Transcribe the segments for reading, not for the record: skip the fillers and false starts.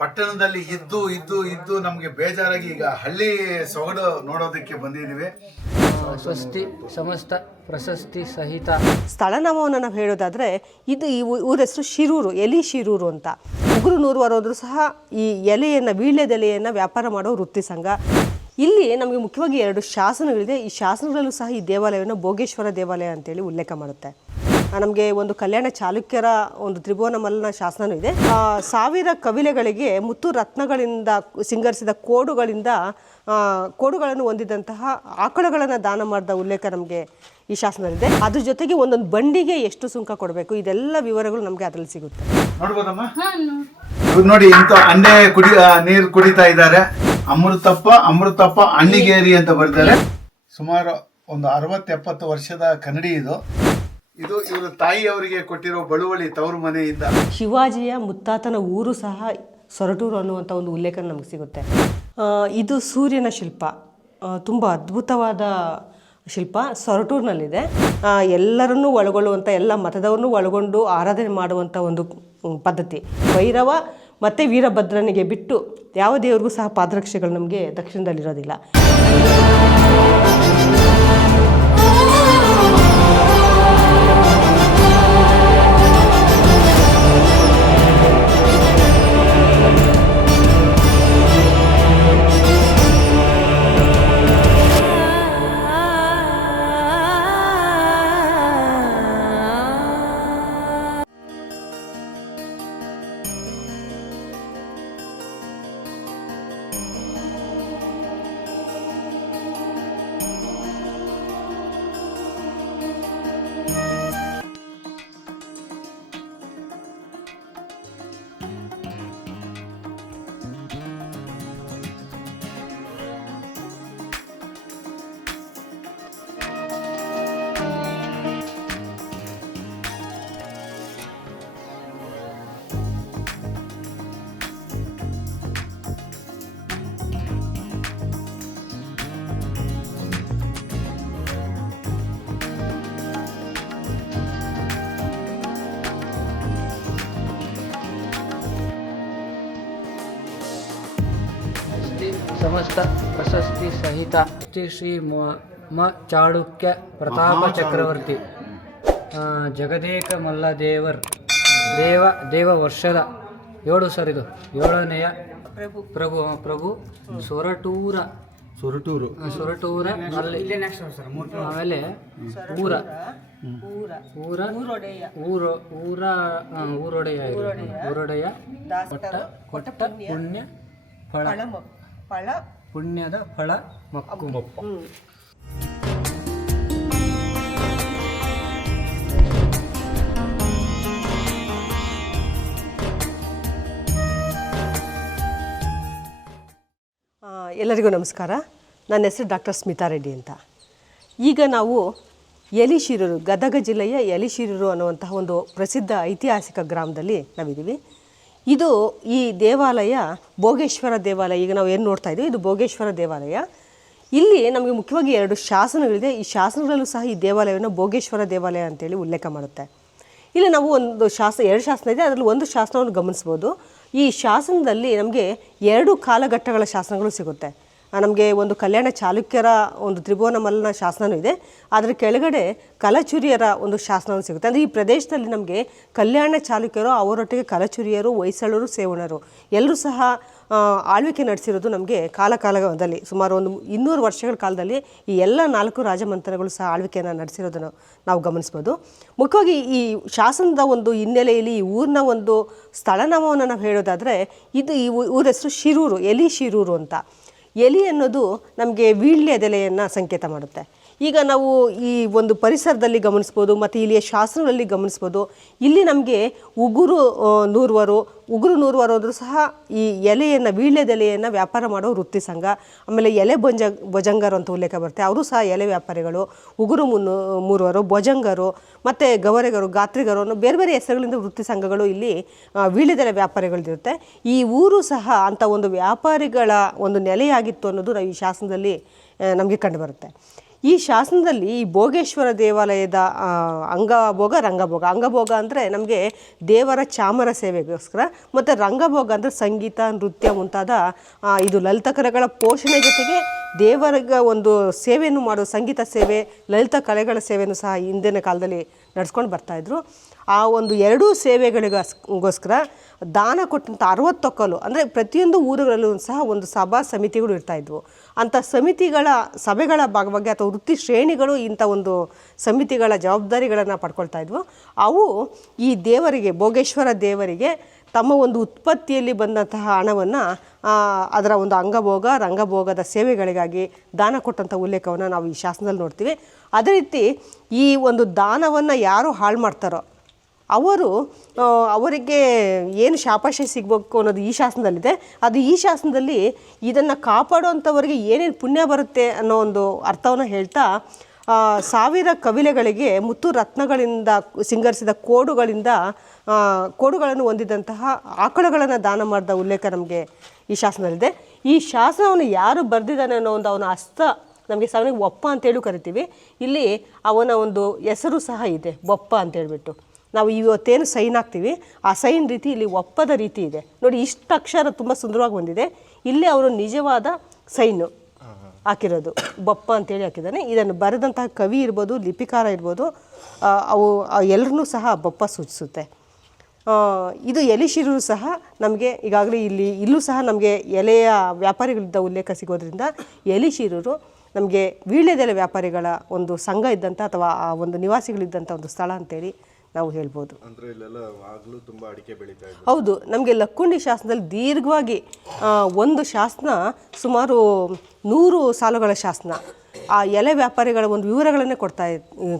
ಪಟ್ಟಣದಲ್ಲಿ ಇದ್ದು ಇದ್ದು ಇದ್ದು ನಮಗೆ ಬೇಜಾರಾಗಿ ಈಗ ಹಳ್ಳಿ ಸೊಗಡು ನೋಡೋದಕ್ಕೆ ಬಂದಿದ್ದೀವಿ. ಸ್ವಸ್ತಿ ಸಮಸ್ತ ಪ್ರಶಸ್ತಿ ಸಹಿತ ಸ್ಥಳನಾಮವನ್ನು ನಾವು ಹೇಳೋದಾದರೆ ಇದು ಈ ಊರ ಹೆಸರು ಶಿರೂರು, ಎಲಿ ಶಿರೂರು ಅಂತ. ಉಗುರು ಹೋದರೂ ಸಹ ಈ ಎಲೆಯನ್ನು ವೀಳ್ಯದೆಲೆಯನ್ನು ವ್ಯಾಪಾರ ಮಾಡೋ ವೃತ್ತಿ ಸಂಘ. ಇಲ್ಲಿ ನಮಗೆ ಮುಖ್ಯವಾಗಿ 2 ಶಾಸನಗಳಿದೆ. ಈ ಶಾಸನಗಳಲ್ಲೂ ಸಹ ಈ ದೇವಾಲಯವನ್ನು ಭೋಗೇಶ್ವರ ದೇವಾಲಯ ಅಂತೇಳಿ ಉಲ್ಲೇಖ ಮಾಡುತ್ತೆ. ನಮಗೆ ಒಂದು ಕಲ್ಯಾಣ ಚಾಲುಕ್ಯರ ಒಂದು ತ್ರಿಭುವನ ಮಲ್ಲನ ಶಾಸನವೂ ಇದೆ. 1000 ಕವಿಲೆಗಳಿಗೆ ಮುತ್ತು ರತ್ನಗಳಿಂದ ಸಿಂಗರಿಸಿದ ಕೋಡುಗಳನ್ನು ಹೊಂದಿದಂತಹ ಆಕಳಗಳನ್ನು ದಾನ ಮಾಡಿದ ಉಲ್ಲೇಖ ನಮಗೆ ಈ ಶಾಸನದಲ್ಲಿದೆ. ಅದ್ರ ಜೊತೆಗೆ ಒಂದೊಂದು ಬಂಡಿಗೆ ಎಷ್ಟು ಸುಂಕ ಕೊಡಬೇಕು, ಇದೆಲ್ಲ ವಿವರಗಳು ನಮಗೆ ಅದರಲ್ಲಿ ಸಿಗುತ್ತೆ. ನೋಡ್ಬೋದಮ್ಮ, ಇವ್ರು ನೋಡಿ ಇಂಥ ಅಂಡೆ ನೀರು ಕುಡಿತಾ ಇದ್ದಾರೆ. ಅಮೃತಪ್ಪ ಅಣ್ಣಿಗೇರಿ ಅಂತ ಬರ್ತಾರೆ. ಸುಮಾರು ಒಂದು 60-70 ವರ್ಷದ ಕನ್ನಡಿ ಇದು ಇವರ ತಾಯಿಯವರಿಗೆ ಕೊಟ್ಟಿರೋ ಬಳುವಳಿ ತವರು ಮನೆಯಿಂದ. ಶಿವಾಜಿಯ ಮುತ್ತಾತನ ಊರು ಸಹ ಸೊರಟೂರು ಅನ್ನುವಂಥ ಒಂದು ಉಲ್ಲೇಖ ನಮಗೆ ಸಿಗುತ್ತೆ. ಇದು ಸೂರ್ಯನ ಶಿಲ್ಪ, ತುಂಬ ಅದ್ಭುತವಾದ ಶಿಲ್ಪ ಸೊರಟೂರಿನಲ್ಲಿದೆ. ಎಲ್ಲರನ್ನೂ ಒಳಗೊಳ್ಳುವಂಥ, ಎಲ್ಲ ಮತದವರನ್ನು ಒಳಗೊಂಡು ಆರಾಧನೆ ಮಾಡುವಂಥ ಒಂದು ಪದ್ಧತಿ. ಭೈರವ ಮತ್ತು ವೀರಭದ್ರನಿಗೆ ಬಿಟ್ಟು ಯಾವ ದೇವರಿಗೂ ಸಹ ಪಾದರಕ್ಷೆಗಳು ನಮಗೆ ದಕ್ಷಿಣದಲ್ಲಿರೋದಿಲ್ಲ. ಸಮಸ್ತ ಪ್ರಶಸ್ತಿ ಸಹಿತ ಶ್ರೀ ಚಾಳುಕ್ಯ ಪ್ರತಾಪ ಚಕ್ರವರ್ತಿ ಜಗದೇಕ ಮಲ್ಲದೇವರ್ ದೇವ ವರ್ಷದ 7ನೆಯ ಪ್ರಭು ಸೊರಟೂರು ಆಮೇಲೆ ಊರೊಡೆಯ ಕೊಟ್ಟ ಪುಣ್ಯದ ಫಳ ಮಕ್ಕು. ಎಲ್ಲರಿಗೂ ನಮಸ್ಕಾರ. ನನ್ನ ಹೆಸರು ಡಾಕ್ಟರ್ ಸ್ಮಿತಾ ರೆಡ್ಡಿ ಅಂತ. ಈಗ ನಾವು ಎಲಿಶಿರೂರು, ಗದಗ ಜಿಲ್ಲೆಯ ಎಲಿಶಿರೂರು ಅನ್ನುವಂತಹ ಒಂದು ಪ್ರಸಿದ್ಧ ಐತಿಹಾಸಿಕ ಗ್ರಾಮದಲ್ಲಿ ನಾವಿದ್ದೀವಿ. ಇದು ಈ ದೇವಾಲಯ ಭೋಗೇಶ್ವರ ದೇವಾಲಯ. ಈಗ ನಾವು ಏನು ನೋಡ್ತಾ ಇದ್ದೀವಿ, ಇದು ಭೋಗೇಶ್ವರ ದೇವಾಲಯ. ಇಲ್ಲಿ ನಮಗೆ ಮುಖ್ಯವಾಗಿ 2 ಶಾಸನಗಳಿದೆ. ಈ ಶಾಸನಗಳಲ್ಲೂ ಸಹ ಈ ದೇವಾಲಯವನ್ನು ಭೋಗೇಶ್ವರ ದೇವಾಲಯ ಅಂತೇಳಿ ಉಲ್ಲೇಖ ಮಾಡುತ್ತೆ. ಇಲ್ಲಿ ನಾವು ಒಂದು 2 ಶಾಸನ ಇದೆ, ಅದರಲ್ಲಿ ಒಂದು ಶಾಸನವನ್ನು ಗಮನಿಸ್ಬೋದು. ಈ ಶಾಸನದಲ್ಲಿ ನಮಗೆ 2 ಕಾಲಘಟ್ಟಗಳ ಶಾಸನಗಳು ಸಿಗುತ್ತೆ. ನಮಗೆ ಒಂದು ಕಲ್ಯಾಣ ಚಾಲುಕ್ಯರ ಒಂದು ತ್ರಿಭುವನ ಮಲ್ಲನ ಶಾಸನವೂ ಇದೆ. ಅದರ ಕೆಳಗಡೆ ಕಲಚುರಿಯರ ಒಂದು ಶಾಸನವೂ ಸಿಗುತ್ತೆ. ಅಂದರೆ ಈ ಪ್ರದೇಶದಲ್ಲಿ ನಮಗೆ ಕಲ್ಯಾಣ ಚಾಲುಕ್ಯರು, ಅವರೊಟ್ಟಿಗೆ ಕಲಚುರಿಯರು, ಹೊಯ್ಸಳರು, ಸೇವಣರು ಎಲ್ಲರೂ ಸಹ ಆಳ್ವಿಕೆ ನಡೆಸಿರೋದು ನಮಗೆ ಕಾಲದಲ್ಲಿ ಸುಮಾರು ಒಂದು 200 ವರ್ಷಗಳ ಕಾಲದಲ್ಲಿ ಈ ಎಲ್ಲ 4 ರಾಜಮಂತ್ರಿಗಳು ಸಹ ಆಳ್ವಿಕೆಯನ್ನು ನಡೆಸಿರೋದನ್ನು ನಾವು ಗಮನಿಸ್ಬೋದು. ಮುಖ್ಯವಾಗಿ ಈ ಶಾಸನದ ಒಂದು ಹಿನ್ನೆಲೆಯಲ್ಲಿ ಈ ಊರಿನ ಒಂದು ಸ್ಥಳನಾಮವನ್ನು ನಾವು ಹೇಳೋದಾದರೆ ಇದು ಈ ಊರ ಹೆಸರು ಶಿರೂರು, ಎಲಿ ಶಿರೂರು ಅಂತ. ಎಲಿ ಅನ್ನೋದು ನಮಗೆ ವೀಳ್ಯದೆಲೆಯನ್ನು ಸಂಕೇತ ಮಾಡುತ್ತೆ. ಈಗ ನಾವು ಈ ಒಂದು ಪರಿಸರದಲ್ಲಿ ಗಮನಿಸ್ಬೋದು ಮತ್ತು ಇಲ್ಲಿಯ ಶಾಸನಗಳಲ್ಲಿ ಗಮನಿಸ್ಬೋದು. ಇಲ್ಲಿ ನಮಗೆ ಉಗುರು ನೂರುವರು ಸಹ ಈ ಎಲೆಯನ್ನು ವೀಳ್ಯದೆಲೆಯನ್ನು ವ್ಯಾಪಾರ ಮಾಡೋ ವೃತ್ತಿ ಸಂಘ. ಆಮೇಲೆ ಎಲೆ ಭುಜಂಗರು ಅಂತ ಉಲ್ಲೇಖ ಬರುತ್ತೆ, ಅವರು ಸಹ ಎಲೆ ವ್ಯಾಪಾರಿಗಳು. ಉಗುರು ಮೂರುವರು, ಭುಜಂಗರು ಮತ್ತು ಗವರೆಗರು, ಗಾತ್ರಿಗರು ಅನ್ನೋ ಬೇರೆ ಬೇರೆ ಹೆಸರುಗಳಿಂದ ವೃತ್ತಿ ಸಂಘಗಳು ಇಲ್ಲಿ ವೀಳ್ಯದೆಲೆ ವ್ಯಾಪಾರಿಗಳಿರುತ್ತೆ. ಈ ಊರು ಸಹ ಅಂಥ ಒಂದು ವ್ಯಾಪಾರಿಗಳ ಒಂದು ನೆಲೆಯಾಗಿತ್ತು ಅನ್ನೋದು ನಾವು ಈ ಶಾಸನದಲ್ಲಿ ನಮಗೆ ಕಂಡುಬರುತ್ತೆ. ಈ ಶಾಸನದಲ್ಲಿ ಈ ಭೋಗೇಶ್ವರ ದೇವಾಲಯದ ಅಂಗಭೋಗ ರಂಗಭೋಗ, ಅಂಗಭೋಗ ಅಂದರೆ ನಮಗೆ ದೇವರ ಚಾಮರ ಸೇವೆಗೋಸ್ಕರ, ಮತ್ತು ರಂಗಭೋಗ ಅಂದರೆ ಸಂಗೀತ ನೃತ್ಯ ಮುಂತಾದ ಇದು ಲಲಿತ ಕಲೆಗಳ ಪೋಷಣೆ ಜೊತೆಗೆ ದೇವರಿಗೆ ಒಂದು ಸೇವೆಯನ್ನು ಮಾಡೋ ಸಂಗೀತ ಸೇವೆ, ಲಲಿತ ಕಲೆಗಳ ಸೇವೆಯನ್ನು ಸಹ ಹಿಂದಿನ ಕಾಲದಲ್ಲಿ ನಡೆಸ್ಕೊಂಡು ಬರ್ತಾಯಿದ್ರು. ಆ ಒಂದು ಎರಡೂ ಸೇವೆಗಳಿಗೋಸ್ಕರ ದಾನ ಕೊಟ್ಟಂಥ 60 ತೊಕ್ಕಲು, ಅಂದರೆ ಪ್ರತಿಯೊಂದು ಊರುಗಳಲ್ಲೂ ಸಹ ಒಂದು ಸಭಾ ಸಮಿತಿಗಳು ಇರ್ತಾಯಿದ್ವು. ಅಂಥ ಸಮಿತಿಗಳ ಸಭೆಗಳ ಭಾಗವಾಗಿ ಅಥವಾ ವೃತ್ತಿ ಶ್ರೇಣಿಗಳು ಇಂಥ ಒಂದು ಸಮಿತಿಗಳ ಜವಾಬ್ದಾರಿಗಳನ್ನು ಪಡ್ಕೊಳ್ತಾ ಇದ್ವು. ಅವು ಈ ದೇವರಿಗೆ, ಭೋಗೇಶ್ವರ ದೇವರಿಗೆ ತಮ್ಮ ಒಂದು ಉತ್ಪತ್ತಿಯಲ್ಲಿ ಬಂದಂತಹ ಹಣವನ್ನು ಅದರ ಒಂದು ಅಂಗಭೋಗ ರಂಗಭೋಗದ ಸೇವೆಗಳಿಗಾಗಿ ದಾನ ಕೊಟ್ಟಂಥ ಉಲ್ಲೇಖವನ್ನು ನಾವು ಈ ಶಾಸನದಲ್ಲಿ ನೋಡ್ತೀವಿ. ಅದೇ ರೀತಿ ಈ ಒಂದು ದಾನವನ್ನು ಯಾರು ಹಾಳು ಮಾಡ್ತಾರೋ ಅವರಿಗೆ ಏನು ಶಾಪಶೆ ಸಿಗಬೇಕು ಅನ್ನೋದು ಈ ಶಾಸನದಲ್ಲಿದೆ. ಅದು ಈ ಶಾಸನದಲ್ಲಿ ಇದನ್ನು ಕಾಪಾಡುವಂಥವರಿಗೆ ಏನೇನು ಪುಣ್ಯ ಬರುತ್ತೆ ಅನ್ನೋ ಒಂದು ಅರ್ಥವನ್ನು ಹೇಳ್ತಾ, 1000 ಕವಿಲೆಗಳಿಗೆ ಮುತ್ತು ರತ್ನಗಳಿಂದ ಸಿಂಗರಿಸಿದ ಕೋಡುಗಳನ್ನು ಹೊಂದಿದಂತಹ ಆಕಳುಗಳನ್ನು ದಾನ ಮಾಡಿದ ಉಲ್ಲೇಖ ನಮಗೆ ಈ ಶಾಸನದಲ್ಲಿದೆ. ಈ ಶಾಸನವನ್ನು ಯಾರು ಬರೆದಿದ್ದಾನೆ ಅನ್ನೋ ಒಂದು ಅವನ ಹಸ್ತ ನಮಗೆ ಸಾಮಾನ್ಯ ಬೊಪ್ಪ ಅಂತೇಳಿ ಕರಿತೀವಿ. ಇಲ್ಲಿ ಅವನ ಒಂದು ಹೆಸರು ಸಹ ಇದೆ, ಬೊಪ್ಪ ಅಂತೇಳ್ಬಿಟ್ಟು. ನಾವು ಇವತ್ತೇನು ಸೈನ್ ಹಾಕ್ತೀವಿ ಆ ಸೈನ್ ರೀತಿ ಇಲ್ಲಿ ಒಪ್ಪದ ರೀತಿ ಇದೆ ನೋಡಿ. ಇಷ್ಟು ಅಕ್ಷರ ತುಂಬ ಸುಂದರವಾಗಿ ಬಂದಿದೆ. ಇಲ್ಲಿ ಅವರು ನಿಜವಾದ ಸೈನು ಹಾಕಿರೋದು, ಬೊಪ್ಪ ಅಂತೇಳಿ ಹಾಕಿದ್ದಾನೆ. ಇದನ್ನು ಬರೆದಂತಹ ಕವಿ ಇರ್ಬೋದು, ಲಿಪಿಕಾರ ಇರ್ಬೋದು, ಅವು ಎಲ್ಲರನ್ನೂ ಸಹ ಬೊಪ್ಪ ಸೂಚಿಸುತ್ತೆ. ಇದು ಎಲಿಶಿರೂರು ಸಹ ನಮಗೆ ಈಗಾಗಲೇ ಇಲ್ಲೂ ಸಹ ನಮಗೆ ಎಲೆಯ ವ್ಯಾಪಾರಿಗಳಿದ್ದ ಉಲ್ಲೇಖ ಸಿಗೋದ್ರಿಂದ ಎಲಿಶಿರೂರು ನಮಗೆ ವೀಳ್ಯದೆಲೆ ವ್ಯಾಪಾರಿಗಳ ಒಂದು ಸಂಘ ಇದ್ದಂಥ ಅಥವಾ ಆ ಒಂದು ನಿವಾಸಿಗಳಿದ್ದಂಥ ಒಂದು ಸ್ಥಳ ಅಂತೇಳಿ ನಾವು ಹೇಳ್ಬೋದು. ಹೌದು, ನಮಗೆ ಲಕ್ಕುಂಡಿ ಶಾಸನದಲ್ಲಿ ದೀರ್ಘವಾಗಿ ಒಂದು ಶಾಸನ ಸುಮಾರು 100 ಸಾಲುಗಳ ಶಾಸನ ಆ ಎಲೆ ವ್ಯಾಪಾರಿಗಳ ಒಂದು ವಿವರಗಳನ್ನೇ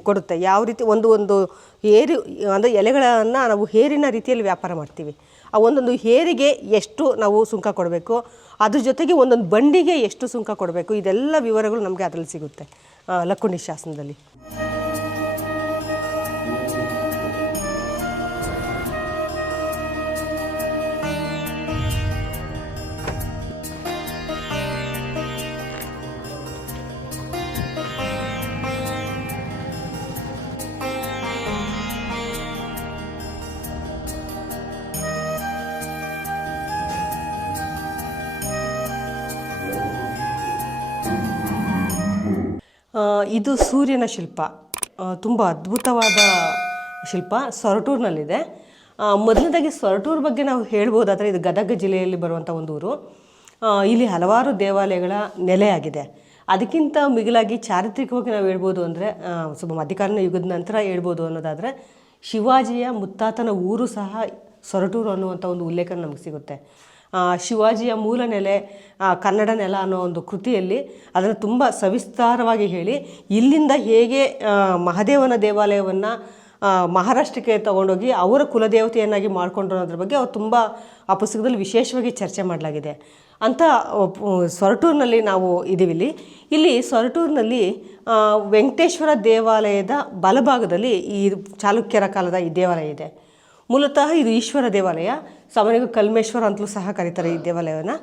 ಕೊಡುತ್ತೆ. ಯಾವ ರೀತಿ ಒಂದು ಹೇರಿ ಅಂದರೆ ಎಲೆಗಳನ್ನು ನಾವು ಹೇರಿನ ರೀತಿಯಲ್ಲಿ ವ್ಯಾಪಾರ ಮಾಡ್ತೀವಿ. ಆ ಒಂದೊಂದು ಹೇರಿಗೆ ಎಷ್ಟು ನಾವು ಸುಂಕ ಕೊಡಬೇಕು, ಅದ್ರ ಜೊತೆಗೆ ಒಂದೊಂದು ಬಂಡಿಗೆ ಎಷ್ಟು ಸುಂಕ ಕೊಡಬೇಕು, ಇದೆಲ್ಲ ವಿವರಗಳು ನಮಗೆ ಅದರಲ್ಲಿ ಸಿಗುತ್ತೆ ಲಕ್ಕುಂಡಿ ಶಾಸನದಲ್ಲಿ. ಇದು ಸೂರ್ಯನ ಶಿಲ್ಪ, ತುಂಬ ಅದ್ಭುತವಾದ ಶಿಲ್ಪ, ಸೊರಟೂರಿನಲ್ಲಿದೆ. ಮೊದಲನೇದಾಗಿ ಸೊರಟೂರು ಬಗ್ಗೆ ನಾವು ಹೇಳ್ಬೋದಾದರೆ ಇದು ಗದಗ ಜಿಲ್ಲೆಯಲ್ಲಿ ಬರುವಂಥ ಒಂದು ಊರು. ಇಲ್ಲಿ ಹಲವಾರು ದೇವಾಲಯಗಳ ನೆಲೆಯಾಗಿದೆ. ಅದಕ್ಕಿಂತ ಮಿಗಿಲಾಗಿ ಚಾರಿತ್ರಿಕವಾಗಿ ನಾವು ಹೇಳ್ಬೋದು ಅಂದರೆ ಸ್ವಲ್ಪ ಮಧ್ಯಕಾಲೀನ ಯುಗದ ನಂತರ ಹೇಳ್ಬೋದು ಅನ್ನೋದಾದರೆ ಶಿವಾಜಿಯ ಮುತ್ತಾತನ ಊರು ಸಹ ಸೊರಟೂರು ಅನ್ನುವಂಥ ಒಂದು ಉಲ್ಲೇಖ ನಮಗೆ ಸಿಗುತ್ತೆ. ಶಿವಾಜಿಯ ಮೂಲ ನೆಲೆ ಕನ್ನಡ ನೆಲ ಅನ್ನೋ ಒಂದು ಕೃತಿಯಲ್ಲಿ ಅದನ್ನು ತುಂಬ ಸವಿಸ್ತಾರವಾಗಿ ಹೇಳಿ, ಇಲ್ಲಿಂದ ಹೇಗೆ ಮಹಾದೇವನ ದೇವಾಲಯವನ್ನು ಮಹಾರಾಷ್ಟ್ರಕ್ಕೆ ತಗೊಂಡೋಗಿ ಅವರ ಕುಲದೇವತೆಯನ್ನಾಗಿ ಮಾಡಿಕೊಂಡ್ರು ಅನ್ನೋದ್ರ ಬಗ್ಗೆ ಅವ್ರು ತುಂಬ ಆ ಪುಸ್ತಕದಲ್ಲಿ ವಿಶೇಷವಾಗಿ ಚರ್ಚೆ ಮಾಡಲಾಗಿದೆ. ಅಂತ ಸೊರಟೂರಿನಲ್ಲಿ ನಾವು ಇದ್ದೀವಿ. ಇಲ್ಲಿ ಸೊರಟೂರಿನಲ್ಲಿ ವೆಂಕಟೇಶ್ವರ ದೇವಾಲಯದ ಬಲಭಾಗದಲ್ಲಿ ಈ ಚಾಲುಕ್ಯರ ಕಾಲದ ಈ ದೇವಾಲಯ ಇದೆ. ಮೂಲತಃ ಇದು ಈಶ್ವರ ದೇವಾಲಯ, ಸಾಮಾನ್ಯವಾಗಿ ಕಲ್ಮೇಶ್ವರ ಅಂತಲೂ ಸಹ ಕರೀತಾರೆ ಈ ದೇವಾಲಯವನ್ನು.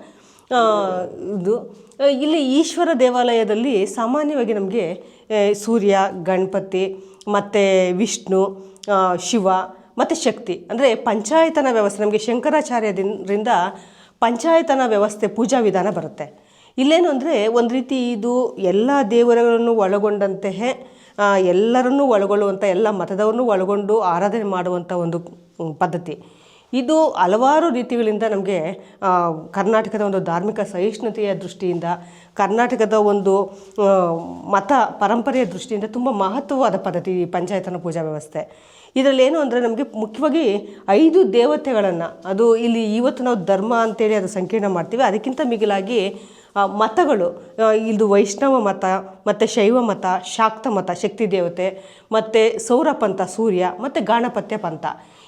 ಇಲ್ಲಿ ಈಶ್ವರ ದೇವಾಲಯದಲ್ಲಿ ಸಾಮಾನ್ಯವಾಗಿ ನಮಗೆ ಸೂರ್ಯ, ಗಣಪತಿ ಮತ್ತು ವಿಷ್ಣು, ಶಿವ ಮತ್ತು ಶಕ್ತಿ ಅಂದರೆ ಪಂಚಾಯತನ ವ್ಯವಸ್ಥೆ, ನಮಗೆ ಶಂಕರಾಚಾರ್ಯರಿಂದ ಪಂಚಾಯತನ ವ್ಯವಸ್ಥೆ ಪೂಜಾ ವಿಧಾನ ಬರುತ್ತೆ. ಇಲ್ಲೇನು ಅಂದರೆ ಒಂದು ರೀತಿ ಇದು ಎಲ್ಲ ದೇವರುಗಳನ್ನು ಒಳಗೊಂಡಂತೆಯೇ ಎಲ್ಲರನ್ನೂ ಒಳಗೊಳ್ಳುವಂಥ, ಎಲ್ಲ ಮತದವರನ್ನು ಒಳಗೊಂಡು ಆರಾಧನೆ ಮಾಡುವಂಥ ಒಂದು ಪದ್ಧತಿ. ಇದು ಹಲವಾರು ರೀತಿಗಳಿಂದ ನಮಗೆ ಕರ್ನಾಟಕದ ಒಂದು ಧಾರ್ಮಿಕ ಸಹಿಷ್ಣುತೆಯ ದೃಷ್ಟಿಯಿಂದ, ಕರ್ನಾಟಕದ ಒಂದು ಮತ ಪರಂಪರೆಯ ದೃಷ್ಟಿಯಿಂದ ತುಂಬ ಮಹತ್ವವಾದ ಪದ್ಧತಿ ಈ ಪಂಚಾಯತನ ಪೂಜಾ ವ್ಯವಸ್ಥೆ. ಇದರಲ್ಲಿ ಏನು ಅಂದರೆ ನಮಗೆ ಮುಖ್ಯವಾಗಿ 5 ದೇವತೆಗಳನ್ನು, ಅದು ಇಲ್ಲಿ ಇವತ್ತು ನಾವು ಧರ್ಮ ಅಂತೇಳಿ ಅದು ಸಂಕೀರ್ಣ ಮಾಡ್ತೀವಿ, ಅದಕ್ಕಿಂತ ಮಿಗಿಲಾಗಿ ಮತಗಳು, ಇದು ವೈಷ್ಣವ ಮತ ಮತ್ತು ಶೈವ ಮತ, ಶಾಕ್ತ ಮತ ಶಕ್ತಿ ದೇವತೆ, ಮತ್ತು ಸೌರ ಪಂಥ ಸೂರ್ಯ, ಮತ್ತು ಗಾಣಪತ್ಯ ಪಂಥ,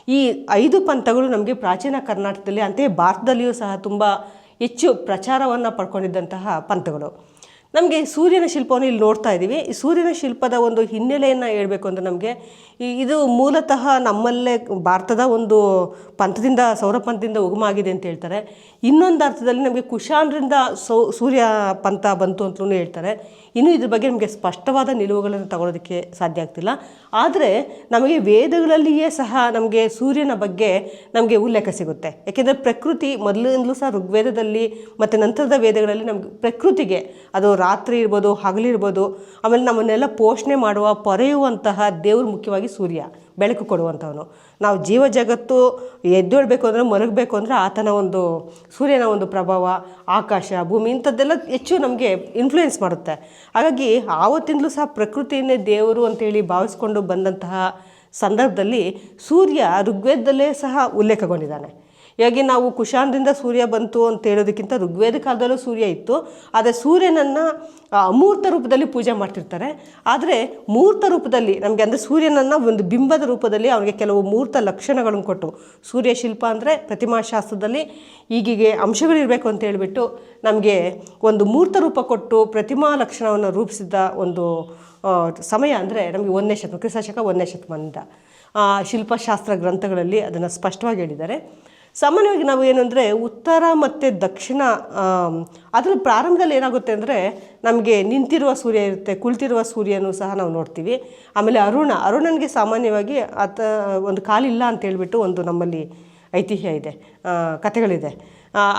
ಈ 5 ಪಂಥಗಳು ನಮಗೆ ಪ್ರಾಚೀನ ಕರ್ನಾಟಕದಲ್ಲಿ ಅಂತೆಯೇ ಭಾರತದಲ್ಲಿಯೂ ಸಹ ತುಂಬ ಹೆಚ್ಚು ಪ್ರಚಾರವನ್ನು ಪಡ್ಕೊಂಡಿದ್ದಂತಹ ಪಂಥಗಳು. ನಮಗೆ ಸೂರ್ಯನ ಶಿಲ್ಪವನ್ನು ಇಲ್ಲಿ ನೋಡ್ತಾ ಇದ್ದೀವಿ. ಈ ಸೂರ್ಯನ ಶಿಲ್ಪದ ಒಂದು ಹಿನ್ನೆಲೆಯನ್ನು ಹೇಳಬೇಕು ಅಂದರೆ ನಮಗೆ ಇದು ಮೂಲತಃ ನಮ್ಮಲ್ಲೇ ಭಾರತದ ಒಂದು ಪಂಥದಿಂದ, ಸೌರ ಪಂಥದಿಂದ ಉಗಮಾಗಿದೆ ಅಂತ ಹೇಳ್ತಾರೆ. ಇನ್ನೊಂದು ಅರ್ಥದಲ್ಲಿ ನಮಗೆ ಕುಶಾನರಿಂದ ಸೂರ್ಯ ಪಂಥ ಬಂತು ಅಂತಲೂ ಹೇಳ್ತಾರೆ. ಇನ್ನೂ ಇದ್ರ ಬಗ್ಗೆ ನಮಗೆ ಸ್ಪಷ್ಟವಾದ ನಿಲುವುಗಳನ್ನು ತಗೊಳ್ಳೋದಕ್ಕೆ ಸಾಧ್ಯ ಆಗ್ತಿಲ್ಲ. ಆದರೆ ನಮಗೆ ವೇದಗಳಲ್ಲಿಯೇ ಸಹ ನಮಗೆ ಸೂರ್ಯನ ಬಗ್ಗೆ ನಮಗೆ ಉಲ್ಲೇಖ ಸಿಗುತ್ತೆ. ಯಾಕೆಂದರೆ ಪ್ರಕೃತಿ ಮೊದಲಿಂದಲೂ ಸಹ ಋಗ್ವೇದದಲ್ಲಿ ಮತ್ತು ನಂತರದ ವೇದಗಳಲ್ಲಿ ನಮಗೆ ಪ್ರಕೃತಿಗೆ ಅದು ರಾತ್ರಿ ಇರ್ಬೋದು, ಹಗಲಿರ್ಬೋದು, ಆಮೇಲೆ ನಮ್ಮನ್ನೆಲ್ಲ ಪೋಷಣೆ ಮಾಡುವ ಪೊರೆಯುವಂತಹ ದೇವರು ಮುಖ್ಯವಾಗಿ ಸೂರ್ಯ, ಬೆಳಕು ಕೊಡುವಂಥವನು. ನಾವು ಜೀವ ಜಗತ್ತು ಎದ್ದೇಳಬೇಕು ಅಂದರೆ, ಮಲಗಬೇಕು ಅಂದರೆ ಆತನ ಒಂದು ಸೂರ್ಯನ ಒಂದು ಪ್ರಭಾವ, ಆಕಾಶ, ಭೂಮಿ ಇಂಥದ್ದೆಲ್ಲ ಹೆಚ್ಚು ನಮಗೆ ಇನ್ಫ್ಲೂಯೆನ್ಸ್ ಮಾಡುತ್ತೆ. ಹಾಗಾಗಿ ಆವತ್ತಿಂದಲೂ ಸಹ ಪ್ರಕೃತಿಯನ್ನೇ ದೇವರು ಅಂತೇಳಿ ಭಾವಿಸ್ಕೊಂಡು ಬಂದಂತಹ ಸಂದರ್ಭದಲ್ಲಿ ಸೂರ್ಯ ಋಗ್ವೇದದಲ್ಲೇ ಸಹ ಉಲ್ಲೇಖಗೊಂಡಿದ್ದಾನೆ. ಹೀಗಾಗಿ ನಾವು ಕುಶಾನದಿಂದ ಸೂರ್ಯ ಬಂತು ಅಂತ ಹೇಳೋದಕ್ಕಿಂತ ಋಗ್ವೇದ ಕಾಲದಲ್ಲೂ ಸೂರ್ಯ ಇತ್ತು. ಆದರೆ ಸೂರ್ಯನನ್ನು ಅಮೂರ್ತ ರೂಪದಲ್ಲಿ ಪೂಜೆ ಮಾಡ್ತಿರ್ತಾರೆ. ಆದರೆ ಮೂರ್ತ ರೂಪದಲ್ಲಿ ನಮಗೆ ಅಂದರೆ ಸೂರ್ಯನನ್ನು ಒಂದು ಬಿಂಬದ ರೂಪದಲ್ಲಿ ಅವನಿಗೆ ಕೆಲವು ಮೂರ್ತ ಲಕ್ಷಣಗಳನ್ನು ಕೊಟ್ಟು, ಸೂರ್ಯ ಶಿಲ್ಪ ಅಂದರೆ ಪ್ರತಿಮಾಶಾಸ್ತ್ರದಲ್ಲಿ ಈಗೀಗೆ ಅಂಶಗಳಿರಬೇಕು ಅಂತ ಹೇಳಿಬಿಟ್ಟು ನಮಗೆ ಒಂದು ಮೂರ್ತ ರೂಪ ಕೊಟ್ಟು ಪ್ರತಿಮಾ ಲಕ್ಷಣವನ್ನು ರೂಪಿಸಿದ ಒಂದು ಸಮಯ ಅಂದರೆ ನಮಗೆ 1ನೇ ಶತಮಾನ, ಕ್ರಿಸ್ತಶಕ 1ನೇ ಶತಮಾನದ ಶಿಲ್ಪಶಾಸ್ತ್ರ ಗ್ರಂಥಗಳಲ್ಲಿ ಅದನ್ನು ಸ್ಪಷ್ಟವಾಗಿ ಹೇಳಿದ್ದಾರೆ. ಸಾಮಾನ್ಯವಾಗಿ ನಾವು ಏನು ಅಂದರೆ ಉತ್ತರ ಮತ್ತು ದಕ್ಷಿಣ, ಅದರಲ್ಲಿ ಪ್ರಾರಂಭದಲ್ಲಿ ಏನಾಗುತ್ತೆ ಅಂದರೆ ನಮಗೆ ನಿಂತಿರುವ ಸೂರ್ಯ ಇರುತ್ತೆ, ಕುಳಿತಿರುವ ಸೂರ್ಯನೂ ಸಹ ನಾವು ನೋಡ್ತೀವಿ. ಆಮೇಲೆ ಅರುಣನಿಗೆ ಸಾಮಾನ್ಯವಾಗಿ ಆತ ಒಂದು ಕಾಲಿಲ್ಲ ಅಂತ ಹೇಳ್ಬಿಟ್ಟು ಒಂದು ನಮ್ಮಲ್ಲಿ ಐತಿಹ್ಯ ಇದೆ, ಕಥೆಗಳಿದೆ.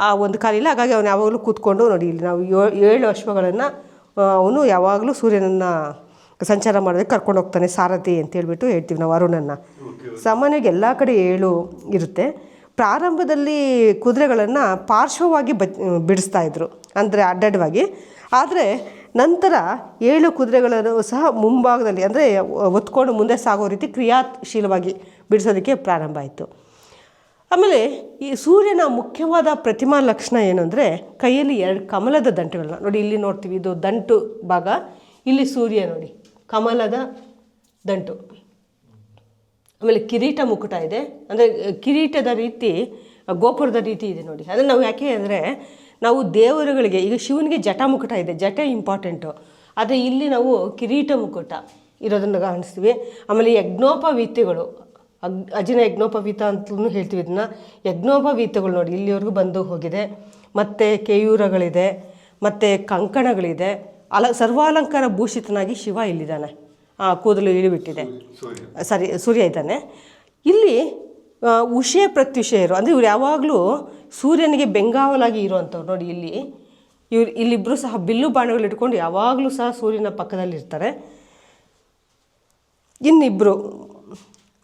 ಆ ಒಂದು ಕಾಲಿಲ್ಲ, ಹಾಗಾಗಿ ಅವನು ಯಾವಾಗಲೂ ಕೂತ್ಕೊಂಡು ನೋಡಿ, ಇಲ್ಲಿ ನಾವು 7 ಅಶ್ವಗಳನ್ನು ಅವನು ಯಾವಾಗಲೂ ಸೂರ್ಯನನ್ನು ಸಂಚಾರ ಮಾಡೋದಕ್ಕೆ ಕರ್ಕೊಂಡು ಹೋಗ್ತಾನೆ, ಸಾರಥಿ ಅಂತ ಹೇಳ್ಬಿಟ್ಟು ಹೇಳ್ತೀವಿ ನಾವು ಅರುಣನ್ನು. ಸಾಮಾನ್ಯವಾಗಿ ಎಲ್ಲ ಕಡೆ 7 ಇರುತ್ತೆ. ಪ್ರಾರಂಭದಲ್ಲಿ ಕುದುರೆಗಳನ್ನು ಪಾರ್ಶ್ವವಾಗಿ ಬಿಡಿಸ್ತಾ ಇದ್ರು, ಅಂದರೆ ಅಡ್ಡಡ್ಡವಾಗಿ. ಆದರೆ ನಂತರ 7 ಕುದುರೆಗಳನ್ನು ಸಹ ಮುಂಭಾಗದಲ್ಲಿ ಅಂದರೆ ಒತ್ಕೊಂಡು ಮುಂದೆ ಸಾಗೋ ರೀತಿ ಕ್ರಿಯಾಶೀಲವಾಗಿ ಬಿಡಿಸೋದಕ್ಕೆ ಪ್ರಾರಂಭ ಆಯಿತು. ಆಮೇಲೆ ಈ ಸೂರ್ಯನ ಮುಖ್ಯವಾದ ಪ್ರತಿಮಾ ಲಕ್ಷಣ ಏನು ಅಂದರೆ ಕೈಯಲ್ಲಿ 2 ಕಮಲದ ದಂಟುಗಳನ್ನ ನೋಡಿ, ಇಲ್ಲಿ ನೋಡ್ತೀವಿ, ಇದು ದಂಟು ಭಾಗ, ಇಲ್ಲಿ ಸೂರ್ಯ ನೋಡಿ, ಕಮಲದ ದಂಟು. ಆಮೇಲೆ ಕಿರೀಟ ಮುಕುಟ ಇದೆ, ಅಂದರೆ ಕಿರೀಟದ ರೀತಿ, ಗೋಪುರದ ರೀತಿ ಇದೆ ನೋಡಿ. ಅಂದರೆ ನಾವು ಯಾಕೆ ಅಂದರೆ ನಾವು ದೇವರುಗಳಿಗೆ, ಈಗ ಶಿವನಿಗೆ ಜಟ ಮುಕುಟ ಇದೆ, ಜಟ ಇಂಪಾರ್ಟೆಂಟು, ಆದರೆ ಇಲ್ಲಿ ನಾವು ಕಿರೀಟ ಮುಕುಟ ಇರೋದನ್ನು ಗಮನಿಸ್ತೀವಿ. ಆಮೇಲೆ ಯಜ್ಞೋಪವೀತಗಳು, ಅಜಿನ ಯಜ್ಞೋಪವೀತ ಅಂತಲೂ ಹೇಳ್ತೀವಿ ಇದನ್ನು. ಯಜ್ಞೋಪವೀತಗಳು ನೋಡಿ ಇಲ್ಲಿವರೆಗೂ ಬಂದು ಹೋಗಿದೆ. ಮತ್ತು ಕೇಯೂರಗಳಿದೆ, ಮತ್ತು ಕಂಕಣಗಳಿದೆ. ಸರ್ವಾಲಂಕಾರ ಭೂಷಿತನಾಗಿ ಶಿವ ಇಲ್ಲಿದ್ದಾನೆ, ಕೂದಲು ಇಳಿಬಿಟ್ಟಿದೆ, ಸೂರ್ಯ ಇದ್ದಾನೆ. ಇಲ್ಲಿ ಉಷೆ ಪ್ರತ್ಯುಷೆಯರು ಅಂದರೆ ಇವ್ರು ಯಾವಾಗಲೂ ಸೂರ್ಯನಿಗೆ ಬೆಂಗಾವಲಾಗಿ ಇರುವಂಥವ್ರು ನೋಡಿ. ಇಲ್ಲಿಬ್ಬರು ಸಹ ಬಿಲ್ಲು ಬಾಣಗಳು ಇಟ್ಕೊಂಡು ಯಾವಾಗಲೂ ಸಹ ಸೂರ್ಯನ ಪಕ್ಕದಲ್ಲಿರ್ತಾರೆ. ಇನ್ನಿಬ್ಬರು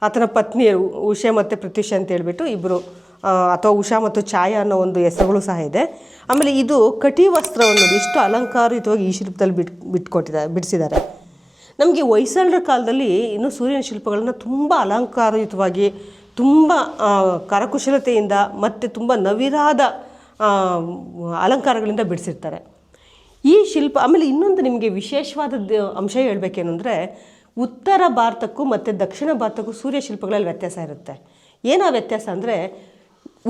ಆತನ ಪತ್ನಿಯರು ಉಷೆ ಮತ್ತು ಪ್ರತ್ಯುಷೆ ಅಂತ ಹೇಳ್ಬಿಟ್ಟು ಇಬ್ಬರು, ಅಥವಾ ಉಷಾ ಮತ್ತು ಛಾಯಾ ಅನ್ನೋ ಒಂದು ಹೆಸರುಗಳು ಸಹ ಇದೆ. ಆಮೇಲೆ ಇದು ಕಟಿ ವಸ್ತ್ರವನ್ನು ನೋಡಿ ಎಷ್ಟು ಅಲಂಕಾರಿತವಾಗಿ ಈ ಶಿಲ್ಪದಲ್ಲಿ ಬಿಡಿಸಿದ್ದಾರೆ. ನಮಗೆ ಹೊಯ್ಸಳರ ಕಾಲದಲ್ಲಿ ಇನ್ನೂ ಸೂರ್ಯನ ಶಿಲ್ಪಗಳನ್ನು ತುಂಬ ಅಲಂಕಾರಯುತವಾಗಿ, ತುಂಬ ಕರಕುಶಲತೆಯಿಂದ ಮತ್ತು ತುಂಬ ನವಿರಾದ ಅಲಂಕಾರಗಳಿಂದ ಬಿಡಿಸಿರ್ತಾರೆ ಈ ಶಿಲ್ಪ. ಆಮೇಲೆ ಇನ್ನೊಂದು ನಿಮಗೆ ವಿಶೇಷವಾದದ್ದು ಅಂಶ ಹೇಳಬೇಕೇನು ಅಂದರೆ ಉತ್ತರ ಭಾರತಕ್ಕೂ ಮತ್ತು ದಕ್ಷಿಣ ಭಾರತಕ್ಕೂ ಸೂರ್ಯ ಶಿಲ್ಪಗಳಲ್ಲಿ ವ್ಯತ್ಯಾಸ ಇರುತ್ತೆ. ಏನೋ ವ್ಯತ್ಯಾಸ ಅಂದರೆ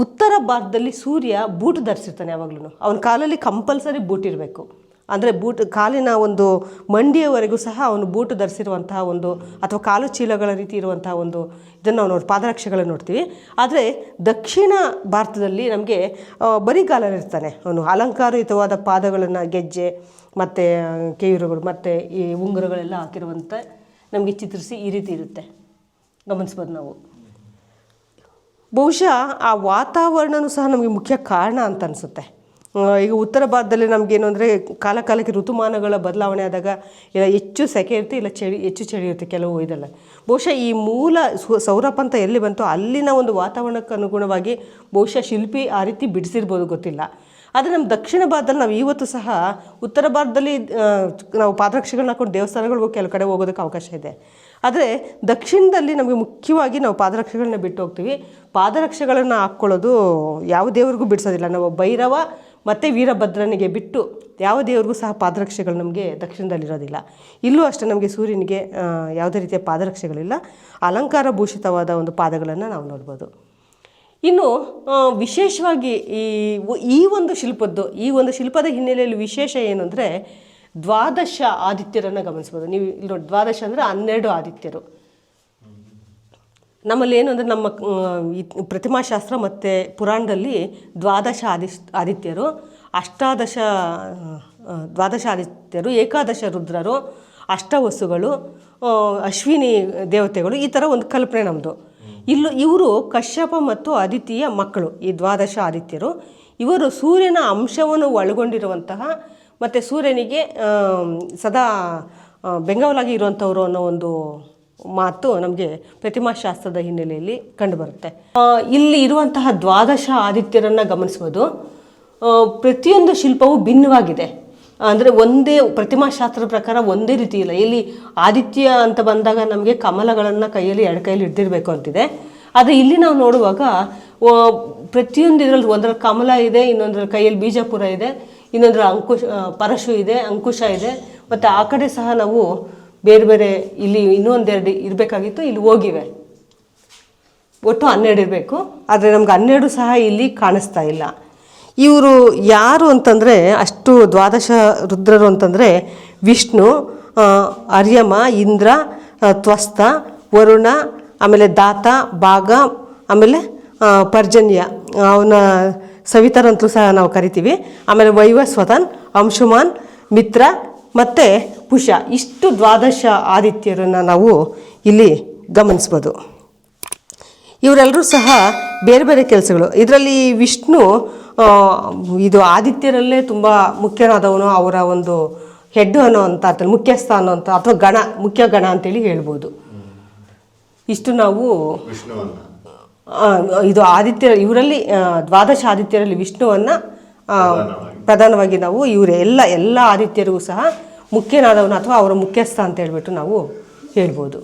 ಉತ್ತರ ಭಾರತದಲ್ಲಿ ಸೂರ್ಯ ಬೂಟು ಧರಿಸಿರ್ತಾನೆ ಯಾವಾಗಲೂ. ಅವನ ಕಾಲಲ್ಲಿ ಕಂಪಲ್ಸರಿ ಬೂಟ್ ಇರಬೇಕು, ಅಂದರೆ ಬೂಟ್ ಕಾಲಿನ ಒಂದು ಮಂಡಿಯವರೆಗೂ ಸಹ ಅವನು ಬೂಟು ಧರಿಸಿರುವಂತಹ ಒಂದು, ಅಥವಾ ಕಾಲು ಚೀಲಗಳ ರೀತಿ ಇರುವಂತಹ ಒಂದು ಇದನ್ನು ನಾವು ಪಾದರಕ್ಷೆಗಳನ್ನು ನೋಡ್ತೀವಿ. ಆದರೆ ದಕ್ಷಿಣ ಭಾರತದಲ್ಲಿ ನಮಗೆ ಬರಿಗಾಲಲ್ಲಿರ್ತಾನೆ ಅವನು. ಅಲಂಕಾರಯುತವಾದ ಪಾದಗಳನ್ನು, ಗೆಜ್ಜೆ ಮತ್ತು ಕೇಯೂರುಗಳು ಮತ್ತು ಈ ಉಂಗುರಗಳೆಲ್ಲ ಹಾಕಿರುವಂಥ ನಮಗೆ ಚಿತ್ರಿಸಿ ಈ ರೀತಿ ಇರುತ್ತೆ, ಗಮನಿಸ್ಬೋದು ನಾವು. ಬಹುಶಃ ಆ ವಾತಾವರಣವೂ ಸಹ ನಮಗೆ ಮುಖ್ಯ ಕಾರಣ ಅಂತ ಅನಿಸುತ್ತೆ. ಈಗ ಉತ್ತರ ಭಾರತದಲ್ಲಿ ನಮಗೇನು ಅಂದರೆ ಕಾಲಕ್ಕೆ ಋತುಮಾನಗಳ ಬದಲಾವಣೆ ಆದಾಗ ಇಲ್ಲ ಹೆಚ್ಚು ಸೆಕೆ ಇರುತ್ತೆ, ಇಲ್ಲ ಹೆಚ್ಚು ಚಳಿ ಇರುತ್ತೆ ಕೆಲವು ಇದೆಲ್ಲ. ಬಹುಶಃ ಈ ಮೂಲ ಸೌರಪಂಥ ಎಲ್ಲಿ ಬಂತು ಅಲ್ಲಿನ ಒಂದು ವಾತಾವರಣಕ್ಕೆ ಅನುಗುಣವಾಗಿ ಬಹುಶಃ ಶಿಲ್ಪಿ ಆ ರೀತಿ ಬಿಡಿಸಿರ್ಬೋದು, ಗೊತ್ತಿಲ್ಲ. ಆದರೆ ನಮ್ಮ ದಕ್ಷಿಣ ಭಾರತದಲ್ಲಿ ನಾವು ಇವತ್ತು ಸಹ ಉತ್ತರ ಭಾರತದಲ್ಲಿ ನಾವು ಪಾದರಕ್ಷೆಗಳನ್ನ ಹಾಕೊಂಡು ದೇವಸ್ಥಾನಗಳಿಗೂ ಕೆಲವು ಕಡೆ ಹೋಗೋದಕ್ಕೆ ಅವಕಾಶ ಇದೆ. ಆದರೆ ದಕ್ಷಿಣದಲ್ಲಿ ನಮಗೆ ಮುಖ್ಯವಾಗಿ ನಾವು ಪಾದರಕ್ಷೆಗಳನ್ನ ಬಿಟ್ಟು ಹೋಗ್ತೀವಿ. ಪಾದರಕ್ಷೆಗಳನ್ನು ಹಾಕ್ಕೊಳ್ಳೋದು ಯಾವ ದೇವ್ರಿಗೂ ಬಿಡಿಸೋದಿಲ್ಲ ನಾವು. ಭೈರವ ಮತ್ತು ವೀರಭದ್ರನಿಗೆ ಬಿಟ್ಟು ಯಾವ ದೇವ್ರಿಗೂ ಸಹ ಪಾದರಕ್ಷೆಗಳು ನಮಗೆ ದಕ್ಷಿಣದಲ್ಲಿರೋದಿಲ್ಲ. ಇಲ್ಲೂ ಅಷ್ಟೇ ನಮಗೆ ಸೂರ್ಯನಿಗೆ ಯಾವುದೇ ರೀತಿಯ ಪಾದರಕ್ಷೆಗಳಿಲ್ಲ, ಅಲಂಕಾರ ಭೂಷಿತವಾದ ಒಂದು ಪಾದಗಳನ್ನು ನಾವು ನೋಡ್ಬೋದು. ಇನ್ನು ವಿಶೇಷವಾಗಿ ಈ ಒಂದು ಶಿಲ್ಪದ ಹಿನ್ನೆಲೆಯಲ್ಲಿ ವಿಶೇಷ ಏನು ಅಂದರೆ ದ್ವಾದಶ ಆದಿತ್ಯರನ್ನು ಗಮನಿಸ್ಬೋದು ನೀವು. ಇಲ್ಲಿ ನೋಡಿ, ದ್ವಾದಶ ಅಂದರೆ 12 ಆದಿತ್ಯರು. ನಮ್ಮಲ್ಲಿ ಏನು ಅಂದರೆ ನಮ್ಮ ಪ್ರತಿಮಾಶಾಸ್ತ್ರ ಮತ್ತು ಪುರಾಣದಲ್ಲಿ ಆದಿತ್ಯರು, ದ್ವಾದಶ ಆದಿತ್ಯರು, ಏಕಾದಶ ರುದ್ರರು, ಅಷ್ಟವಸುಗಳು, ಅಶ್ವಿನಿ ದೇವತೆಗಳು, ಈ ಥರ ಒಂದು ಕಲ್ಪನೆ ನಮ್ಮದು. ಇವರು ಕಶ್ಯಪ ಮತ್ತು ಅದಿತಿಯ ಮಕ್ಕಳು. ಈ ದ್ವಾದಶ ಆದಿತ್ಯರು ಇವರು ಸೂರ್ಯನ ಅಂಶವನ್ನು ಒಳಗೊಂಡಿರುವಂತಹ ಮತ್ತು ಸೂರ್ಯನಿಗೆ ಸದಾ ಬೆಂಗಾವಲಾಗಿ ಇರುವಂಥವ್ರು ಅನ್ನೋ ಒಂದು ಮಾತು ನಮಗೆ ಪ್ರತಿಮಾಶಾಸ್ತ್ರದ ಹಿನ್ನೆಲೆಯಲ್ಲಿ ಕಂಡುಬರುತ್ತೆ. ಇಲ್ಲಿ ಇರುವಂತಹ ದ್ವಾದಶ ಆದಿತ್ಯರನ್ನು ಗಮನಿಸ್ಬೋದು. ಪ್ರತಿಯೊಂದು ಶಿಲ್ಪವೂ ಭಿನ್ನವಾಗಿದೆ. ಅಂದರೆ ಒಂದೇ ಪ್ರತಿಮಾಶಾಸ್ತ್ರದ ಪ್ರಕಾರ ಒಂದೇ ರೀತಿ ಇಲ್ಲ. ಇಲ್ಲಿ ಆದಿತ್ಯ ಅಂತ ಬಂದಾಗ ನಮಗೆ ಕಮಲಗಳನ್ನು ಕೈಯಲ್ಲಿ ಎರಡು ಕೈಯಲ್ಲಿ ಹಿಡ್ದಿರಬೇಕು ಅಂತಿದೆ. ಆದರೆ ಇಲ್ಲಿ ನಾವು ನೋಡುವಾಗ ಪ್ರತಿಯೊಂದು ಇದರಲ್ಲಿ ಒಂದರಲ್ಲಿ ಕಮಲ ಇದೆ, ಇನ್ನೊಂದರಲ್ಲಿ ಕೈಯಲ್ಲಿ ಬೀಜಪುರ ಇದೆ, ಇನ್ನೊಂದರಲ್ಲಿ ಪರಶು ಇದೆ, ಅಂಕುಶ ಇದೆ. ಮತ್ತು ಆ ಕಡೆ ಸಹ ನಾವು ಬೇರೆ ಬೇರೆ ಇಲ್ಲಿ ಇನ್ನೂ ಒಂದೆರಡು ಇರಬೇಕಾಗಿತ್ತು, ಇಲ್ಲಿ ಹೋಗಿವೆ. ಒಟ್ಟು 12 ಇರಬೇಕು. ಆದರೆ ನಮ್ಗೆ 12 ಸಹ ಇಲ್ಲಿ ಕಾಣಿಸ್ತಾ ಇಲ್ಲ. ಇವರು ಯಾರು ಅಂತಂದರೆ ಅಷ್ಟು ದ್ವಾದಶ ರುದ್ರರು ಅಂತಂದರೆ ವಿಷ್ಣು, ಅರ್ಯಮ, ಇಂದ್ರ, ತ್ವಸ್ತ, ವರುಣ, ಆಮೇಲೆ ದಾತ, ಭಾಗ, ಆಮೇಲೆ ಪರ್ಜನ್ಯ, ಅವನ ಸವಿತರಂತಲೂ ಸಹ ನಾವು ಕರಿತೀವಿ. ಆಮೇಲೆ ವೈವಸ್ವತನ್, ಅಂಶುಮಾನ್, ಮಿತ್ರ ಮತ್ತು ಪುಷ. ಇಷ್ಟು ದ್ವಾದಶ ಆದಿತ್ಯರನ್ನು ನಾವು ಇಲ್ಲಿ ಗಮನಿಸ್ಬೋದು. ಇವರೆಲ್ಲರೂ ಸಹ ಬೇರೆ ಬೇರೆ ಕೆಲಸಗಳು. ಇದರಲ್ಲಿ ವಿಷ್ಣು ಇದು ಆದಿತ್ಯರಲ್ಲೇ ತುಂಬ ಮುಖ್ಯನಾದವನು, ಅವರ ಒಂದು ಹೆಡ್ ಅನ್ನೋವಂಥ ಅರ್ಥದಲ್ಲಿ ಮುಖ್ಯಸ್ಥ ಅನ್ನೋಂಥ ಅಥವಾ ಗಣ, ಮುಖ್ಯ ಗಣ ಅಂತೇಳಿ ಹೇಳ್ಬೋದು. ಇಷ್ಟು ನಾವು ಇದು ಆದಿತ್ಯ ಇವರಲ್ಲಿ ದ್ವಾದಶ ಆದಿತ್ಯರಲ್ಲಿ ವಿಷ್ಣುವನ್ನು ಪ್ರಧಾನವಾಗಿ ನಾವು ಎಲ್ಲ ಆದಿತ್ಯರಿಗೂ ಸಹ ಮುಖ್ಯನಾದವನು ಅಥವಾ ಅವರ ಮುಖ್ಯಸ್ಥ ಅಂತ ಹೇಳ್ಬಿಟ್ಟು ನಾವು ಹೇಳ್ಬೋದು.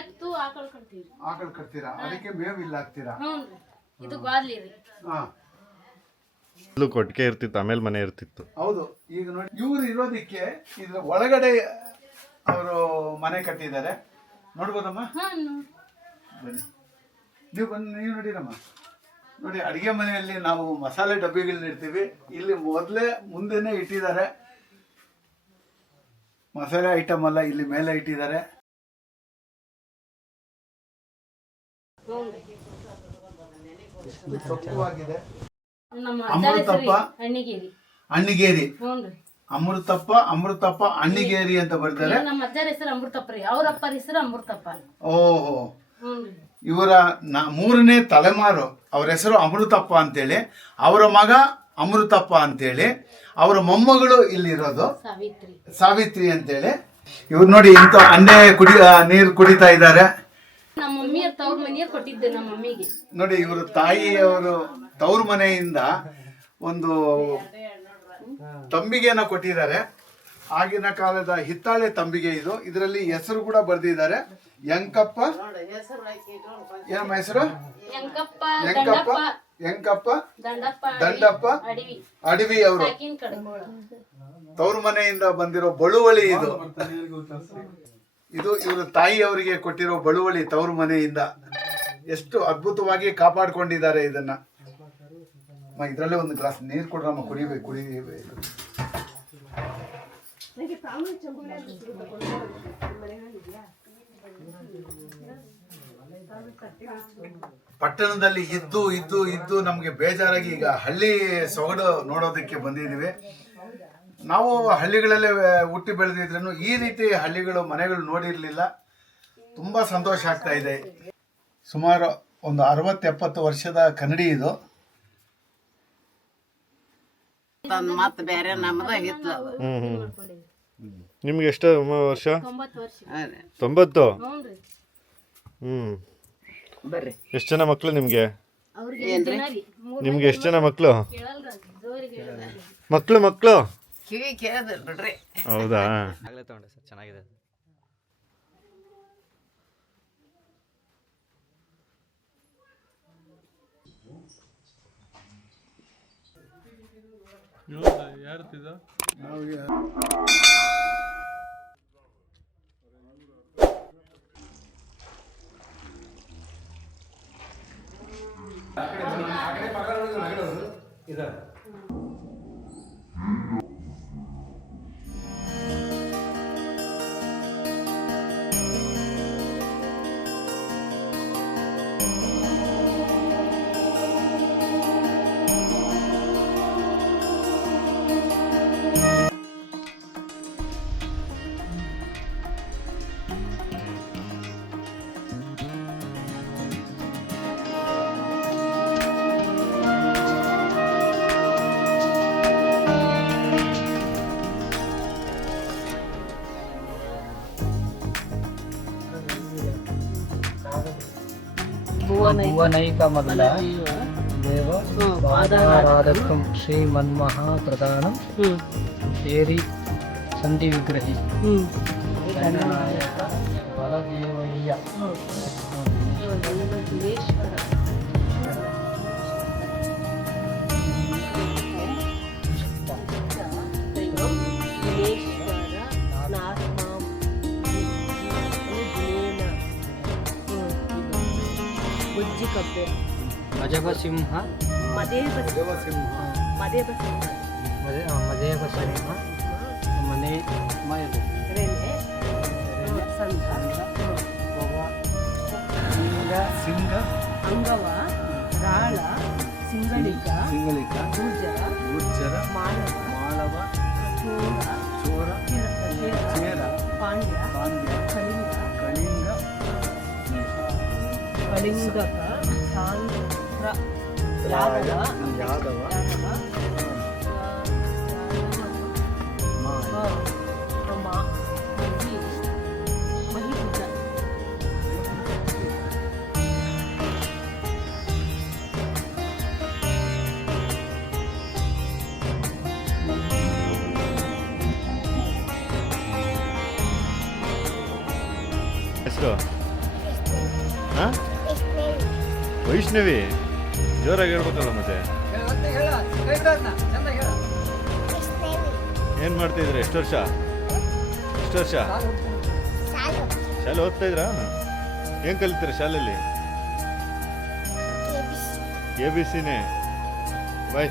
ಎತ್ತು ಆಕಳ ಕಟ್ತೀವಿ. ಆಕಳ ಕಟ್ತೀರಾ, ಅದಕ್ಕೆ ಮೇವು ಇಲ್ಲ ಹಾಕ್ತೀರಾ? ಇದು ಬಾದ್ಲಿ ರೀ. ಕೊಟ್ಟಿಗೆ ಇರ್ತಿತ್ತು, ಆಮೇಲೆ ಮನೆ ಇರ್ತಿತ್ತು. ಹೌದು. ಈಗ ನೋಡಿ ಇವ್ರು ಇರೋದಕ್ಕೆ ಇದ್ರ ಒಳಗಡೆ ಅವರು ಮನೆ ಕಟ್ಟಿದ್ದಾರೆ. ನೋಡ್ಬೋದಮ್ಮ? ಬನ್ನಿ, ನೀವು ನೋಡಿರಮ್ಮ. ನೋಡಿ, ಅಡಿಗೆ ಮನೆಯಲ್ಲಿ ನಾವು ಮಸಾಲೆ ಡಬ್ಬಿಗಳನ್ನ ಇಡ್ತೀವಿ. ಇಲ್ಲಿ ಮುಂದೆನೆ ಇಟ್ಟಿದ್ದಾರೆ. ಮಸಾಲೆ ಐಟಮ್ ಅಲ್ಲ, ಇಲ್ಲಿ ಮೇಲೆ ಇಟ್ಟಿದ್ದಾರೆ. ಸೊಪ್ಪುವಾಗಿದೆ. ಅಮೃತಪ್ಪ ಅಣ್ಣಿಗೇರಿ, ಅಮೃತಪ್ಪ ಅಣ್ಣಿಗೇರಿ ಅಂತ ಬರ್ತಾರೆ. ನಮ್ಮ ಅಜ್ಜರ ಹೆಸರು ಅಮೃತಪ್ಪ ರೀ, ಅವ್ರ ಅಪ್ಪರ ಹೆಸರು ಅಮೃತಪ್ಪ. ಓಹೋ. ಇವರ 3ನೇ ತಲೆಮಾರು. ಅವ್ರ ಹೆಸರು ಅಮೃತಪ್ಪ ಅಂತೇಳಿ, ಅವರ ಮಗ ಅಮೃತಪ್ಪ ಅಂತೇಳಿ, ಅವರ ಮೊಮ್ಮಗಳು ಇಲ್ಲಿರೋದು ಸಾವಿತ್ರಿ ಅಂತೇಳಿ. ಇವ್ರು ನೋಡಿ ಇಂಥ ನೀರು ಕುಡಿತಾ ಇದ್ದಾರೆ. ನಮ್ಮ ಮಮ್ಮಿ ತವ್ರ ಮನೆಯವ್ರು ಕೊಟ್ಟಿದ್ದೆ ನಮ್ಮ ಮಮ್ಮಿಗೆ. ನೋಡಿ, ಇವರು ತಾಯಿಯವರು ತವ್ರ ಮನೆಯಿಂದ ಒಂದು ತಂಬಿಗೆನ ಕೊಟ್ಟಿದ್ದಾರೆ. ಆಗಿನ ಕಾಲದ ಹಿತ್ತಾಳೆ ತಂಬಿಗೆ ಇದು. ಇದರಲ್ಲಿ ಹೆಸರು ಕೂಡ ಬರ್ದಿದ್ದಾರೆ. ಯಂಕಪ್ಪ, ಏನಮ್ಮ ಹೆಸರು? ಯಂಕಪ್ಪ ದಂಡಪ್ಪ ಅಡವಿ ಅವರು ತವ್ರ ಮನೆಯಿಂದ ಬಂದಿರೋ ಬಳುವಳಿ ಇದು. ಇವರು ತಾಯಿಯವರಿಗೆ ಕೊಟ್ಟಿರೋ ಬಳುವಳಿ ತವ್ರ ಮನೆಯಿಂದ. ಎಷ್ಟು ಅದ್ಭುತವಾಗಿ ಕಾಪಾಡ್ಕೊಂಡಿದ್ದಾರೆ ಇದನ್ನ. ಇದರಲ್ಲೇ ಒಂದು ಗ್ಲಾಸ್ ನೀರು ಕೊಡ್ರಮ್ಮ, ಕುಡಿಬೇಕು. ಪಟ್ಟಣದಲ್ಲಿ ಇದ್ದು ಇದ್ದು ಇದ್ದು ನಮಗೆ ಬೇಜಾರಾಗಿ ಈಗ ಹಳ್ಳಿ ಸೊಗಡು ನೋಡೋದಕ್ಕೆ ಬಂದಿದ್ದೀವಿ. ನಾವು ಹಳ್ಳಿಗಳಲ್ಲೇ ಹುಟ್ಟಿ ಬೆಳೆದಿದ್ರೂ ಈ ರೀತಿ ಹಳ್ಳಿಗಳು ಮನೆಗಳು ನೋಡಿರಲಿಲ್ಲ. ತುಂಬ ಸಂತೋಷ ಆಗ್ತಾ ಇದೆ. ಸುಮಾರು ಒಂದು 60-70 ವರ್ಷದ ಕನ್ನಡಿ ಇದು. ಮತ್ತೆ ಬೇರೆ ನಮ್ಮದ ಹಿತ್ಲ ನಿಮ್ಗೆ ಎಷ್ಟು ವರ್ಷ? 90 ವರ್ಷ 90. ಹ್ಞೂನ್ರಿ. ಬರ್ರಿ ಎಷ್ಟು ಜನ ಮಕ್ಳು ನಿಮ್ಗೆ? ಅವ್ರಿಗೆ ಏನ್ರಿ ನಿಮ್ಗೆ ಎಷ್ಟು ಜನ ಮಕ್ಳು? ಕೇಳಲ್ರಿ ಜೋರಿಗೆ ಹೇಳಲ್ರಿ. ಮಕ್ಳು ಕಿವಿ ಕೇಳದಿಲ್ಲ ಬಿಡ್ರಿ. ಹೌದಾ? ಆಗಲೇ ತಗೊಂಡೆ ಸರ್, ಚೆನ್ನಾಗಿದೆ. ಭುವನೈಕಮಲ್ಲ ದೇವ ಪಾದಾರಾಧಕಂ ಶ್ರೀಮನ್ಮಹಾಪ್ರಧಾನಂ ಏರಿ ಸಂಧಿ ವಿಗ್ರಹಿ ಗಣನಾಯಕ ಬಲದೇವಯ್ಯ ಮಜಬಸಿಂಹ ಮದೇವ ಸಿಂಹ ಮನೆ ಸಿಂಗ ಅಂಗವ ರಾಳ ಸಿಂಗಳಿಕ ಗುರ್ಜರ ಮಾಳವ ಚೋರ ಚೇರ ಪಾಂಡ್ಯ ಕಳಿಂಗ ಕಳಿಂಗಕ ಸಾಂದ್ರ ಯಾದವ ಹೆಸರು? ಹಾಂ, ವೈಷ್ಣವಿ. ಜೋರಾಗಿ ಹೇಳ್ಬೇಕಲ್ಲ ಮತ್ತೆ. ಏನು ಮಾಡ್ತಿದ್ರಿ? ಎಷ್ಟು ವರ್ಷ ಶಾಲೆ ಓದ್ತಾ ಇದ್ರಾ? ಏನು ಕಲಿತೀರ ಶಾಲೆಯಲ್ಲಿ? ABC ನೇ. ಬಾಯ್.